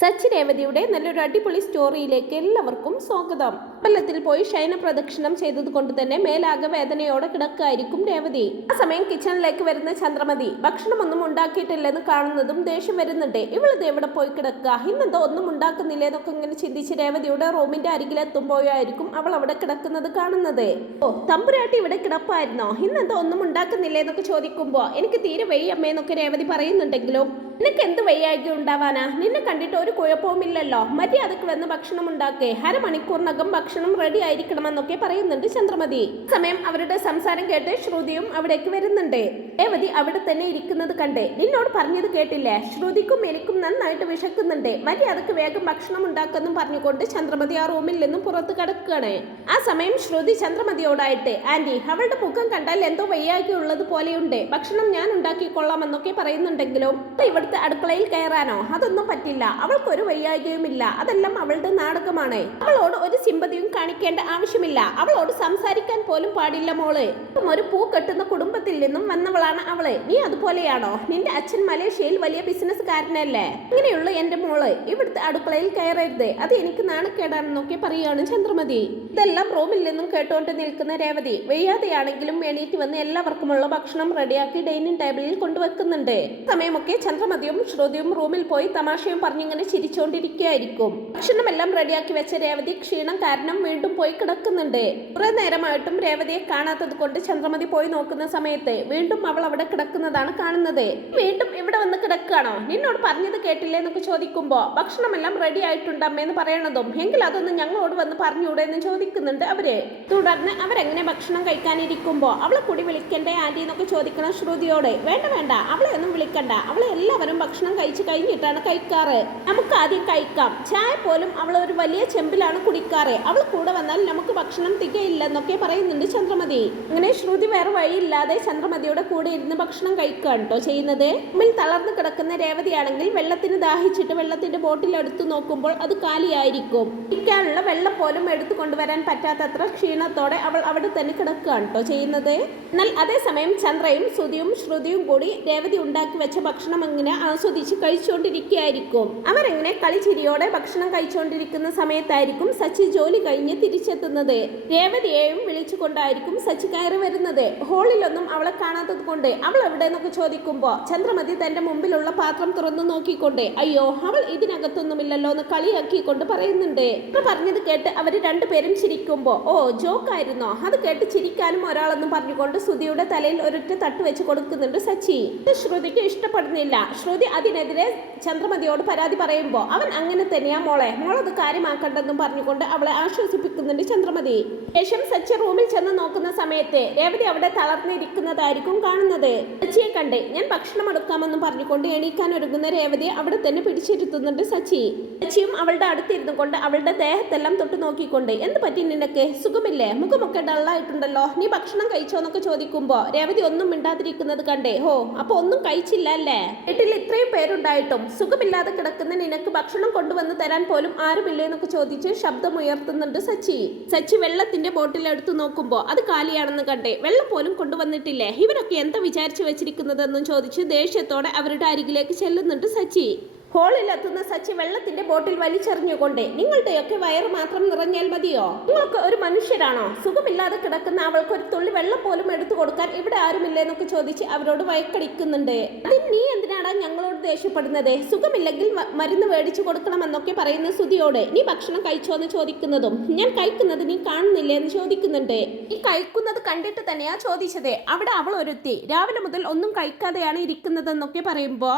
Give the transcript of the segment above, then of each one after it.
സച്ചി രേവതിയുടെ നല്ലൊരു അടിപൊളി സ്റ്റോറിയിലേക്ക് എല്ലാവർക്കും സ്വാഗതം. അമ്പലത്തിൽ പോയി ശയന പ്രദക്ഷിണം ചെയ്തത് കൊണ്ട് തന്നെ മേലാകെ വേദനയോടെ കിടക്കായിരിക്കും രേവതി. ആ സമയം കിച്ചണിലേക്ക് വരുന്ന ചന്ദ്രമതി ഭക്ഷണമൊന്നും ഉണ്ടാക്കിയിട്ടില്ലെന്ന് കാണുന്നതും ദേഷ്യം വരുന്നുണ്ട്. ഇവളത് എവിടെ പോയി കിടക്കുക, ഇന്നെന്തോ ഒന്നും ഉണ്ടാക്കുന്നില്ല എന്നൊക്കെ ഇങ്ങനെ ചിന്തിച്ച് രേവതിയുടെ റൂമിന്റെ അരികിലെത്തുമ്പോഴായിരിക്കും അവൾ അവിടെ കിടക്കുന്നത് കാണുന്നത്. ഓ, തമ്പുരാട്ടി ഇവിടെ കിടപ്പായിരുന്നോ, ഇന്നെന്തോ ഒന്നും ഉണ്ടാക്കുന്നില്ല എന്നൊക്കെ ചോദിക്കുമ്പോ എനിക്ക് തീരെ വയ്യമ്മേന്നൊക്കെ രേവതി പറയുന്നുണ്ടെങ്കിലും നിനക്ക് എന്ത് വയ്യായ്ക ഉണ്ടാവാനാ, നിന്നെ കണ്ടിട്ട് ഒരു കുഴപ്പവുമില്ലല്ലോ, മര്യാദക്ക് വന്ന് ഭക്ഷണം ഉണ്ടാക്കേ, അരമണിക്കൂറിനകം ഭക്ഷണം റെഡി ആയിരിക്കണമെന്നൊക്കെ പറയുന്നുണ്ട് ചന്ദ്രമതി. സമയം അവരുടെ സംസാരം കേട്ട് ശ്രുതിയും അവിടേക്ക് വരുന്നുണ്ട്. രേവതി അവിടെ തന്നെ ഇരിക്കുന്നത് കണ്ട് നിന്നോട് പറഞ്ഞത് കേട്ടില്ലേ, ശ്രുതിക്കും എനിക്കും നന്നായിട്ട് വിശക്കുന്നുണ്ട്, മര്യാദക്ക് വേഗം ഭക്ഷണം ഉണ്ടാക്കെന്നും പറഞ്ഞുകൊണ്ട് ചന്ദ്രമതി ആ റൂമിൽ നിന്നും പുറത്ത് കിടക്കുകയാണ്. ആ സമയം ശ്രുതി ചന്ദ്രമതിയോടായിട്ട് ആന്റി, അവളുടെ മുഖം കണ്ടാൽ എന്തോ വയ്യായ്ക ഉള്ളത് പോലെയുണ്ട്, ഭക്ഷണം ഞാൻ ഉണ്ടാക്കിക്കൊള്ളാമെന്നൊക്കെ പറയുന്നുണ്ടെങ്കിലും ഇവിടുത്തെ അടുക്കളയിൽ കയറാനോ അതൊന്നും പറ്റില്ല, അവൾക്കൊരു വയ്യായ്കയുമില്ല, അതെല്ലാം അവളുടെ നാടകമാണ്, അവളോട് ഒരു സിമ്പതിയും കാണിക്കേണ്ട ആവശ്യമില്ല, അവളോട് സംസാരിക്കാൻ പോലും പാടില്ല മോള്, ഒരു പൂ കെട്ടുന്ന കുടുംബത്തിൽ നിന്നും വന്നവളാണ് അവള്, നീ അതുപോലെയാണോ, നിന്റെ അച്ഛൻ മലേഷ്യയിൽ വലിയ ബിസിനസ്സുകാരനല്ലേ, ഇങ്ങനെയുള്ള എന്റെ മോള് ഇവിടുത്തെ അടുക്കളയിൽ കയറരുത്, അത് എനിക്ക് നാണക്കേടാണെന്നൊക്കെ പറയുകയാണ് ചന്ദ്രമതി. ഇതെല്ലാം റൂമിൽ നിന്നും കേട്ടോണ്ട് നിൽക്കുന്ന രേവതി വയ്യാതെയാണെങ്കിലും എണീറ്റ് വന്ന് എല്ലാവർക്കുമുള്ള ഭക്ഷണം റെഡിയാക്കി ഡൈനിങ് ടേബിളിൽ കൊണ്ടുവെക്കുന്നുണ്ട്. സമയമൊക്കെ ചന്ദ്രമതിയും ശ്രുതിയും റൂമിൽ പോയി തമാശയും പറഞ്ഞിങ്ങനെ ചിരിച്ചോണ്ടിരിക്കുകയായിരിക്കും. ഭക്ഷണമെല്ലാം റെഡിയാക്കി വെച്ച രേവതി ക്ഷീണം കാരണം വീണ്ടും പോയി കിടക്കുന്നുണ്ട്. കുറെ നേരമായിട്ടും രേവതിയെ കാണാത്തത് കൊണ്ട് ചന്ദ്രമതി പോയി നോക്കുന്ന സമയത്ത് വീണ്ടും അവൾ അവിടെ കിടക്കുന്നതാണ് കാണുന്നത്. വീണ്ടും ഇവിടെ വന്ന് കിടക്കുകയാണോ, നിന്നോട് പറഞ്ഞത് കേട്ടില്ലേ എന്നൊക്കെ ചോദിക്കുമ്പോ ഭക്ഷണമെല്ലാം റെഡി ആയിട്ടുണ്ട് അമ്മയെന്ന് പറയണതും എങ്കിൽ അതൊന്ന് ഞങ്ങളോട് വന്ന് പറഞ്ഞൂടെ എന്ന് ചോദിക്കുന്നുണ്ട് അവര്. തുടർന്ന് അവരെങ്ങനെ ഭക്ഷണം കഴിക്കാനിരിക്കുമ്പോ അവളെ കൂടി വിളിക്കണ്ടേ ആന്റി എന്നൊക്കെ ചോദിക്കണം ശ്രുതിയോട്. വേണ്ട വേണ്ട, അവളെ ഒന്നും വിളിക്കണ്ട, അവളെ എല്ലാവരും ഭക്ഷണം കഴിച്ചു കഴിഞ്ഞിട്ടാണ് കഴിക്കാറ്, നമുക്ക് ആദ്യം കഴിക്കാം, ചായ പോലും അവൾ ഒരു വലിയ ചെമ്പിലാണ് കുടിക്കാറ്, അവൾ കൂടെ വന്നാൽ നമുക്ക് ഭക്ഷണം തികയില്ലെന്നൊക്കെ പറയുന്നുണ്ട് ചന്ദ്രമതി. അങ്ങനെ ശ്രുതി വേറെ വഴിയില്ലാതെ ചന്ദ്രമതിയുടെ കൂടെ ഇരുന്ന് ഭക്ഷണം കഴിക്കുകയാണ് കേട്ടോ ചെയ്യുന്നത്. ഉമ്മിൽ തളർന്നു കിടക്കുന്ന രേവതിയാണെങ്കിൽ വെള്ളത്തിന് ദാഹിച്ചിട്ട് വെള്ളത്തിന്റെ ബോട്ടിൽ എടുത്തു നോക്കുമ്പോൾ അത് കാലിയായിരിക്കും. കുടിക്കാനുള്ള വെള്ളം പോലും എടുത്തു കൊണ്ടുവരാൻ പറ്റാത്തത്ര ക്ഷീണത്തോടെ അവൾ അവിടെ തന്നെ കിടക്കുകയാണ് കേട്ടോ ചെയ്യുന്നത്. എന്നാൽ അതേസമയം ചന്ദ്രയും സുധിയും ശ്രുതിയും കൂടി രേവതി ഉണ്ടാക്കി വെച്ച ഭക്ഷണം അങ്ങനെ ആസ്വദിച്ച് കഴിച്ചുകൊണ്ടിരിക്കുകയായിരിക്കും. അവരെങ്ങനെ കളിച്ചിരിയോടെ ഭക്ഷണം കഴിച്ചുകൊണ്ടിരിക്കുന്ന സമയത്തായിരിക്കും സച്ചി ജോലി കഴിഞ്ഞ് തിരിച്ചെത്തുന്നത്. രേവതിയെയും വിളിച്ചുകൊണ്ടായിരിക്കും സച്ചി കയറി വരുന്നത്. ഹോളിലൊന്നും അവളെ കാണാത്തത് കൊണ്ട് അവൾ എവിടെ എന്നൊക്കെ ചോദിക്കുമ്പോ ചന്ദ്രമതി തന്റെ മുമ്പിലുള്ള പാത്രം തുറന്നു നോക്കിക്കൊണ്ട് അയ്യോ അവൾ ഇതിനകത്തൊന്നുമില്ലല്ലോ എന്ന് കളിയാക്കിക്കൊണ്ട് പറയുന്നുണ്ട്. പറഞ്ഞത് കേട്ട് അവര് രണ്ടുപേരും ചിരിക്കുമ്പോ ഓ ജോക്കായിരുന്നോ, അത് കേട്ട് ചിരിക്കാനും ഒരാളെന്നും പറഞ്ഞുകൊണ്ട് ശ്രുതിയുടെ തലയിൽ ഒരൊറ്റ തട്ട് വെച്ച് കൊടുക്കുന്നുണ്ട് സച്ചി. ശ്രുതിക്ക് ഇഷ്ടപ്പെടുന്നില്ല. ശ്രുതി അതിനെതിരെ ചന്ദ്രമതിയോട് പരാതി പറയുമ്പോൾ അവൻ അങ്ങനെ തന്നെയാ മോളത് കാര്യമാക്കണ്ടെന്നും പറഞ്ഞുകൊണ്ട് അവളെ ആശ്വസിപ്പിക്കുന്നുണ്ട് ചന്ദ്രമതി. ശേഷം സച്ചി റൂമിൽ ചെന്ന് നോക്കുന്ന സമയത്ത് രേവതി അവിടെ തളർന്നിരിക്കുന്നതായിരിക്കും കാണുന്നത്. സച്ചിയെ കണ്ട് ഞാൻ ഭക്ഷണം എടുക്കാമെന്നും പറഞ്ഞുകൊണ്ട് എണീക്കാൻ ഒരുങ്ങുന്ന രേവതിയെ അവിടെ തന്നെ പിടിച്ചിരുത്തുന്നുണ്ട് സച്ചി. സച്ചിയും അവളുടെ അടുത്തിരുന്നു കൊണ്ട് അവളുടെ ദേഹത്തെല്ലാം തൊട്ട് നോക്കിക്കൊണ്ട് എന്ത് പറ്റി, നിനക്ക് സുഖമില്ലേ, മുഖമൊക്കെ ഡള്ളായിട്ടുണ്ടല്ലോ, നീ ഭക്ഷണം കഴിച്ചോന്നൊക്കെ ചോദിക്കുമ്പോ രേവതി ഒന്നും മിണ്ടാതിരിക്കുന്നത് കണ്ടേ ഹോ അപ്പൊ ഒന്നും കഴിച്ചില്ല അല്ലേ, വീട്ടിൽ ഇത്രയും പേരുണ്ടായിട്ടും സുഖമില്ലാതെ കിടക്കുന്ന നിനക്ക് ഭക്ഷണം കൊണ്ടുവന്ന് തരാൻ പോലും ആരുമില്ലേ എന്നൊക്കെ ചോദിച്ച് ശബ്ദമുയർത്തുന്നുണ്ട് സച്ചി. സച്ചി വെള്ളത്തിന്റെ ബോട്ടിൽ എടുത്തു നോക്കുമ്പോ അത് കാലിയാണെന്ന് കണ്ടേ വെള്ളം പോലും കൊണ്ടുവന്നിട്ടില്ലേ, ഇവരൊക്കെ എന്താ വിചാരിച്ചു വെച്ചിരിക്കുന്നതെന്നും ചോദിച്ച് ദേഷ്യത്തോടെ അവരുടെ അരികിലേക്ക് ചെല്ലുന്നുണ്ട് സച്ചി. ഹോളിലെത്തുന്ന സച്ചി വെള്ളത്തിന്റെ ബോട്ടിൽ വലിച്ചെറിഞ്ഞുകൊണ്ട് നിങ്ങളുടെയൊക്കെ വയറ് മാത്രം നിറഞ്ഞാൽ മതിയോ, നിങ്ങൾക്ക് ഒരു മനുഷ്യരാണോ, സുഖമില്ലാതെ കിടക്കുന്ന അവൾക്ക് ഒരു തുള്ളി വെള്ളം പോലും എടുത്തു കൊടുക്കാൻ ഇവിടെ ആരുമില്ലേ എന്നൊക്കെ ചോദിച്ച് അവരോട് വയക്കടിക്കുന്നുണ്ട്. അതിന് നീ എന്തിനാണ് ഞങ്ങളോട് ദേഷ്യപ്പെടുന്നത്, സുഖമില്ലെങ്കിൽ മരുന്ന് മേടിച്ചു കൊടുക്കണമെന്നൊക്കെ പറയുന്ന ശ്രുതിയോട് നീ ഭക്ഷണം കഴിച്ചോ എന്ന് ചോദിക്കുന്നതും ഞാൻ കഴിക്കുന്നത് നീ കാണുന്നില്ലേ എന്ന് ചോദിക്കുന്നുണ്ട്. നീ കഴിക്കുന്നത് കണ്ടിട്ട് തന്നെയാ ചോദിച്ചത്, അവിടെ അവൾ ഒരുത്തി രാവിലെ മുതൽ ഒന്നും കഴിക്കാതെയാണ് ഇരിക്കുന്നതെന്നൊക്കെ പറയുമ്പോ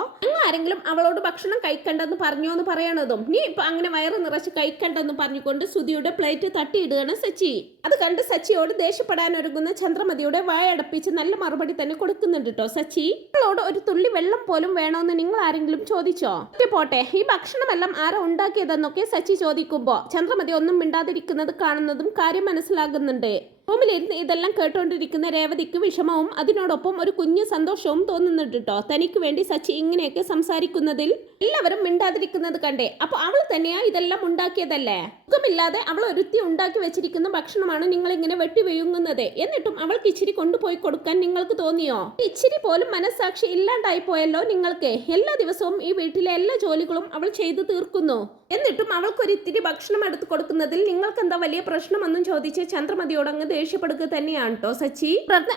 ആരെങ്കിലും അവളോട് ഭക്ഷണം കഴിക്കണ്ടെന്ന് പറഞ്ഞോ എന്ന് പറയണതും നീ ഇപ്പൊ അങ്ങനെ വയറ് നിറച്ച് കഴിക്കണ്ടെന്ന് പറഞ്ഞുകൊണ്ട് ശ്രുതിയുടെ പ്ലേറ്റ് തട്ടിയിടുകയാണ് സച്ചി. അത് കണ്ട് സച്ചിയോട് ദേഷ്യപ്പെടാൻ ഒരുങ്ങുന്ന ചന്ദ്രമതിയുടെ വായടപ്പിച്ച് നല്ല മറുപടി തന്നെ കൊടുക്കുന്നുണ്ട് കേട്ടോ സച്ചി. അവളോട് ഒരു തുള്ളി വെള്ളം പോലും വേണോന്ന് നിങ്ങൾ ആരെങ്കിലും ചോദിച്ചോ, പോട്ടെ ഈ ഭക്ഷണമെല്ലാം ആരാ ഉണ്ടാക്കിയതെന്നൊക്കെ സച്ചി ചോദിക്കുമ്പോ ചന്ദ്രമതി ഒന്നും മിണ്ടാതിരിക്കുന്നത് കാണുന്നതും കാര്യം മനസ്സിലാകുന്നുണ്ട്. റൂമിലിരുന്ന് ഇതെല്ലാം കേട്ടോണ്ടിരിക്കുന്ന രേവതിക്ക് വിഷമവും അതിനോടൊപ്പം ഒരു കുഞ്ഞു സന്തോഷവും തോന്നുന്നുണ്ട് കേട്ടോ. തനിക്ക് വേണ്ടി സച്ചി ഇങ്ങനെയൊക്കെ സംസാരിക്കുന്നതിൽ എല്ലാവരും മിണ്ടാതിരിക്കുന്നത് കണ്ടേ. അപ്പൊ അവൾ തന്നെയാ ഇതെല്ലാം ഉണ്ടാക്കിയതല്ലേ? സുഖമില്ലാതെ അവൾ ഒരുത്തി ഉണ്ടാക്കി വെച്ചിരിക്കുന്ന ഭക്ഷണമാണ് നിങ്ങൾ ഇങ്ങനെ വെട്ടി വിഴുങ്ങുന്നത്. എന്നിട്ടും അവൾക്ക് ഇച്ചിരി കൊണ്ടുപോയി കൊടുക്കാൻ നിങ്ങൾക്ക് തോന്നിയോ? ഇച്ചിരി പോലും മനസ്സാക്ഷി ഇല്ലാണ്ടായി പോയല്ലോ നിങ്ങൾക്ക്. എല്ലാ ദിവസവും ഈ വീട്ടിലെ എല്ലാ ജോലികളും അവൾ ചെയ്തു തീർക്കുന്നു. എന്നിട്ടും അവൾക്കൊരിത്തിരി ഭക്ഷണം എടുത്തു കൊടുക്കുന്നതിൽ നിങ്ങൾക്ക് എന്താ വലിയ പ്രശ്നമെന്നും ചോദിച്ച് ചന്ദ്രമതിയോടങ്ങ് ദേഷ്യപ്പെടുക തന്നെയാണ് കേട്ടോ സച്ചി.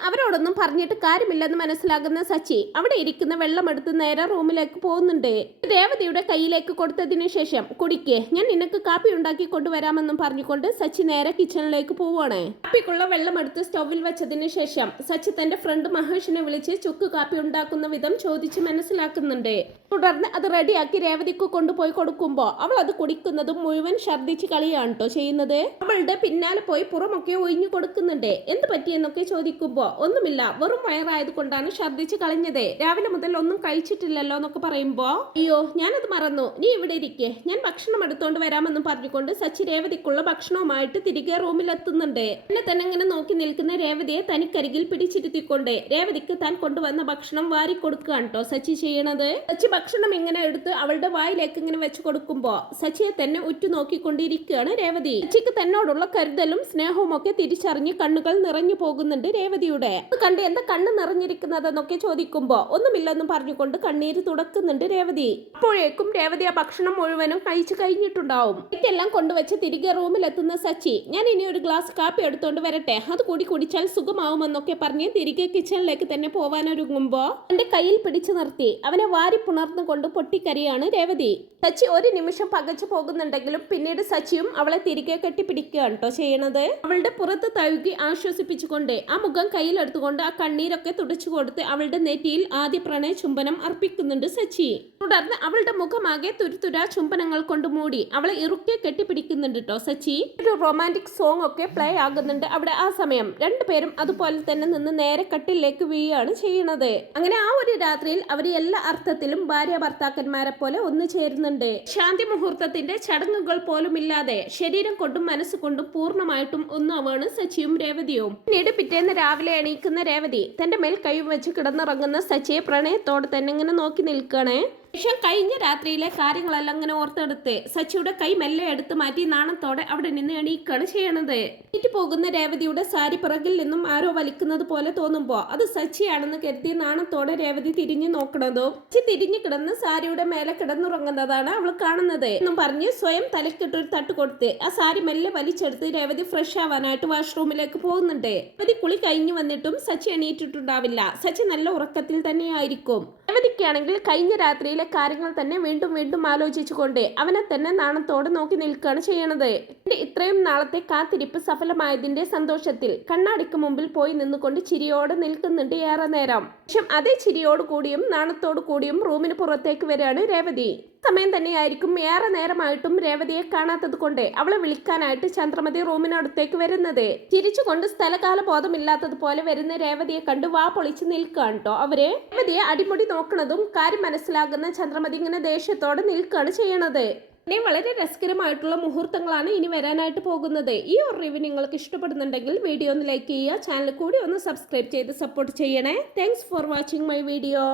അവരോടൊന്നും പറഞ്ഞിട്ട് കാര്യമില്ലെന്ന് മനസ്സിലാകുന്ന സച്ചി അവിടെ ഇരിക്കുന്ന വെള്ളം എടുത്ത് നേരെ റൂമിലേക്ക് പോകുന്നുണ്ട്. രേവതിയുടെ കയ്യിലേക്ക് കൊടുത്തതിനു ശേഷം കുടിക്ക്, ഞാൻ നിനക്ക് കാപ്പി ഉണ്ടാക്കി കൊണ്ടുവരാമെന്നും പറഞ്ഞുകൊണ്ട് സച്ചി നേരെ കിച്ചണിലേക്ക് പോവാണ്. കാപ്പിക്കുള്ള വെള്ളം എടുത്ത് സ്റ്റൗവിൽ വെച്ചതിന് ശേഷം സച്ചി തന്റെ ഫ്രണ്ട് മഹേഷിനെ വിളിച്ച് ചുക്ക് കാപ്പി ഉണ്ടാക്കുന്ന വിധം ചോദിച്ച് മനസ്സിലാക്കുന്നുണ്ട്. തുടർന്ന് അത് റെഡിയാക്കി രേവതിക്ക് കൊണ്ടുപോയി കൊടുക്കുമ്പോ അവൾ അത് കുടിക്കുന്നതും മുഴുവൻ ഛർദ്ദിച്ച് കളിയാണ് കേട്ടോ ചെയ്യുന്നത്. അവളുടെ പിന്നാലെ പോയി പുറമൊക്കെ ഒഴിഞ്ഞു കൊടുക്കുന്നുണ്ട്. എന്ത് പറ്റിയെന്നൊക്കെ ചോദിക്കുമ്പോ ഒന്നുമില്ല, വെറും വയറായത് കൊണ്ടാണ് ഛർദ്ദിച്ച് കളഞ്ഞത്, രാവിലെ മുതൽ ഒന്നും കഴിച്ചിട്ടില്ലല്ലോ എന്നൊക്കെ പറയുമ്പോ അയ്യോ ഞാനത് മറന്നു, നീ ഇവിടെ ഇരിക്കെ, ഞാൻ ഭക്ഷണം എടുത്തോണ്ട് വരാമെന്നും പറഞ്ഞുകൊണ്ട് സച്ചി രേവതിക്കുള്ള ഭക്ഷണവുമായിട്ട് തിരികെ റൂമിലെത്തുന്നുണ്ട്. എന്നെ തന്നെ ഇങ്ങനെ നോക്കി നിൽക്കുന്ന രേവതിയെ തനിക്കരികിൽ പിടിച്ചിരുത്തിക്കൊണ്ട് രേവതിക്ക് താൻ കൊണ്ടുവന്ന ഭക്ഷണം വാരി കൊടുക്കുകയാണ് കേട്ടോ സച്ചി ചെയ്യണത്. സച്ചി ഭക്ഷണം ഇങ്ങനെ എടുത്ത് അവളുടെ വായിലേക്ക് ഇങ്ങനെ വെച്ച് കൊടുക്കുമ്പോ സച്ചിയെ തന്നെ ഉറ്റു നോക്കിക്കൊണ്ടിരിക്കുകയാണ് രേവതി. സച്ചിക്ക് തന്നോടുള്ള കരുതലും സ്നേഹവും ഒക്കെ തിരിച്ചറിഞ്ഞ് കണ്ണുകൾ നിറഞ്ഞു പോകുന്നുണ്ട് രേവതിയുടെ. അത് കണ്ട് എന്താ കണ്ണ് നിറഞ്ഞിരിക്കുന്നതെന്നൊക്കെ ചോദിക്കുമ്പോ ഒന്നുമില്ലെന്നും പറഞ്ഞുകൊണ്ട് കണ്ണീര് തുടക്കുന്നുണ്ട് രേവതി. അപ്പോഴേക്കും രേവതി ആ ഭക്ഷണം മുഴുവനും കഴിച്ചു കഴിഞ്ഞിട്ടുണ്ടാവും. ഇതെല്ലാം കൊണ്ടുവച്ച് തിരികെ റൂമിലെത്തുന്ന സച്ചി ഞാൻ ഇനി ഒരു ഗ്ലാസ് കാപ്പി എടുത്തോണ്ട് വരട്ടെ, അത് കൂടി കുടിച്ചാൽ സുഖമാവുമെന്നൊക്കെ പറഞ്ഞ് തിരികെ കിച്ചണിലേക്ക് തന്നെ പോവാനൊരുങ്ങുമ്പോ എന്റെ കയ്യിൽ പിടിച്ചു നിർത്തി അവനെ വാരി പുണർന്നുകൊണ്ട് പൊട്ടിക്കരിയാണ് രേവതി. സച്ചി ഒരു നിമിഷം പകച്ചു പോകുന്നുണ്ടെങ്കിലും പിന്നീട് സച്ചിയും അവളെ തിരികെ കെട്ടിപ്പിടിക്കുകയാണ് കേട്ടോ ചെയ്യണത്. അവളുടെ പുറത്ത് തഴുകി ആശ്വസിപ്പിച്ചുകൊണ്ട് ആ മുഖം കയ്യിലെടുത്തുകൊണ്ട് ആ കണ്ണീരൊക്കെ തുടച്ചു കൊടുത്ത് അവളുടെ നെറ്റിയിൽ ആദ്യ പ്രണയ ചുംബനം അർപ്പിക്കുന്നുണ്ട് സച്ചി. തുടർന്ന് അവളുടെ മുഖമാകെ തുരുതുര ചുംബനങ്ങൾ കൊണ്ട് മൂടി അവളെ ഇറുക്കെ കെട്ടിപ്പിടിക്കുന്നുണ്ട് കേട്ടോ സച്ചി. ഒരു റൊമാൻറ്റിക് സോങ് ഒക്കെ പ്ലേ ആകുന്നുണ്ട് അവിടെ. ആ സമയം രണ്ടുപേരും അതുപോലെ തന്നെ നിന്ന് നേരെ കട്ടിലേക്ക് വീഴുകയാണ് ചെയ്യണത്. അങ്ങനെ ആ ഒരു രാത്രിയിൽ അവർ എല്ലാ അർത്ഥത്തിലും ഭാര്യ ഭർത്താക്കന്മാരെ പോലെ ഒന്നു ചേരുന്നുണ്ട്. ശാന്തി മുഹൂർത്തത്തിന്റെ ചടങ്ങുകൾ പോലും ഇല്ലാതെ ശരീരം കൊണ്ടും മനസ്സുകൊണ്ടും പൂർണ്ണമായിട്ടും ഒന്നാവാണ് സച്ചിയും രേവതിയും. പിന്നീട് പിറ്റേന്ന് രാവിലെ എണീക്കുന്ന രേവതി തന്റെ മേൽ കൈ വെച്ച് കിടന്നിറങ്ങുന്ന സച്ചിയെ പ്രണയത്തോടെ തന്നെ ഇങ്ങനെ നോക്കി നിൽക്കണേ. ശേഷം കഴിഞ്ഞ രാത്രിയിലെ കാര്യങ്ങളെല്ലാം ഇങ്ങനെ ഓർത്തെടുത്ത് സച്ചിയുടെ കൈ മെല്ലെ എടുത്ത് മാറ്റി നാണത്തോടെ അവിടെ നിന്ന് എണീക്കാണ് ചെയ്യണത്. എണീറ്റ് പോകുന്ന രേവതിയുടെ സാരി പിറകിൽ നിന്നും ആരോ വലിക്കുന്നത് പോലെ തോന്നുമ്പോ അത് സച്ചിയാണെന്ന് കരുതി നാണത്തോടെ രേവതി തിരിഞ്ഞു നോക്കണതും സച്ചി തിരിഞ്ഞു കിടന്ന് സാരിയുടെ മേലെ കിടന്നുറങ്ങുന്നതാണ് അവൾ കാണുന്നത് എന്നും പറഞ്ഞ് സ്വയം തലക്കിട്ടൊരു തട്ട് കൊടുത്ത് ആ സാരി മെല്ലെ വലിച്ചെടുത്ത് രേവതി ഫ്രഷ് ആവാനായിട്ട് വാഷ്റൂമിലേക്ക് പോകുന്നുണ്ട്. രേവതി കുളി കഴിഞ്ഞു വന്നിട്ടും സച്ചി എണീറ്റിട്ടുണ്ടാവില്ല. സച്ചി നല്ല ഉറക്കത്തിൽ തന്നെയായിരിക്കും. രേവതിക്കാണെങ്കിൽ കഴിഞ്ഞ രാത്രിയിലെ കാര്യങ്ങൾ തന്നെ വീണ്ടും വീണ്ടും ആലോചിച്ചുകൊണ്ട് അവനെ തന്നെ നാണത്തോടെ നോക്കി നിൽക്കുകയാണ് ചെയ്യണത്. ഇത്രയും നാളത്തെ കാത്തിരിപ്പ് സഫലമായതിന്റെ സന്തോഷത്തിൽ കണ്ണാടിക്ക് മുമ്പിൽ പോയി നിന്നുകൊണ്ട് ചിരിയോടെ നിൽക്കുന്നുണ്ട് ഏറെ നേരം. പക്ഷെ അതേ ചിരിയോട് കൂടിയും നാണത്തോടു കൂടിയും റൂമിന് പുറത്തേക്ക് വരികയാണ് രേവതി. സമയം തന്നെയായിരിക്കും ഏറെ നേരമായിട്ടും രേവതിയെ കാണാത്തത് കൊണ്ട് അവളെ വിളിക്കാനായിട്ട് ചന്ദ്രമതി റൂമിനടുത്തേക്ക് വരുന്നത്. ചിരിച്ചുകൊണ്ട് സ്ഥലകാല ബോധമില്ലാത്തതുപോലെ വരുന്ന രേവതിയെ കണ്ട് വാ പൊളിച്ച് നിൽക്കുകയാണ് കേട്ടോ അവര്. രേവതിയെ അടിമുടി നോക്കുന്നതും കാര്യം മനസ്സിലാകുന്ന ചന്ദ്രമതി ഇങ്ങനെ ദേഷ്യത്തോടെ നിൽക്കുകയാണ് ചെയ്യണത്. ഇനി വളരെ രസകരമായിട്ടുള്ള മുഹൂർത്തങ്ങളാണ് ഇനി വരാനായിട്ട് പോകുന്നത്. ഈ ഒരു റിവ്യൂ നിങ്ങൾക്ക് ഇഷ്ടപ്പെടുന്നുണ്ടെങ്കിൽ വീഡിയോ ഒന്ന് ലൈക്ക് ചെയ്യുക, ചാനൽ കൂടി ഒന്ന് സബ്സ്ക്രൈബ് ചെയ്ത് സപ്പോർട്ട് ചെയ്യണേ. Thanks for watching my video.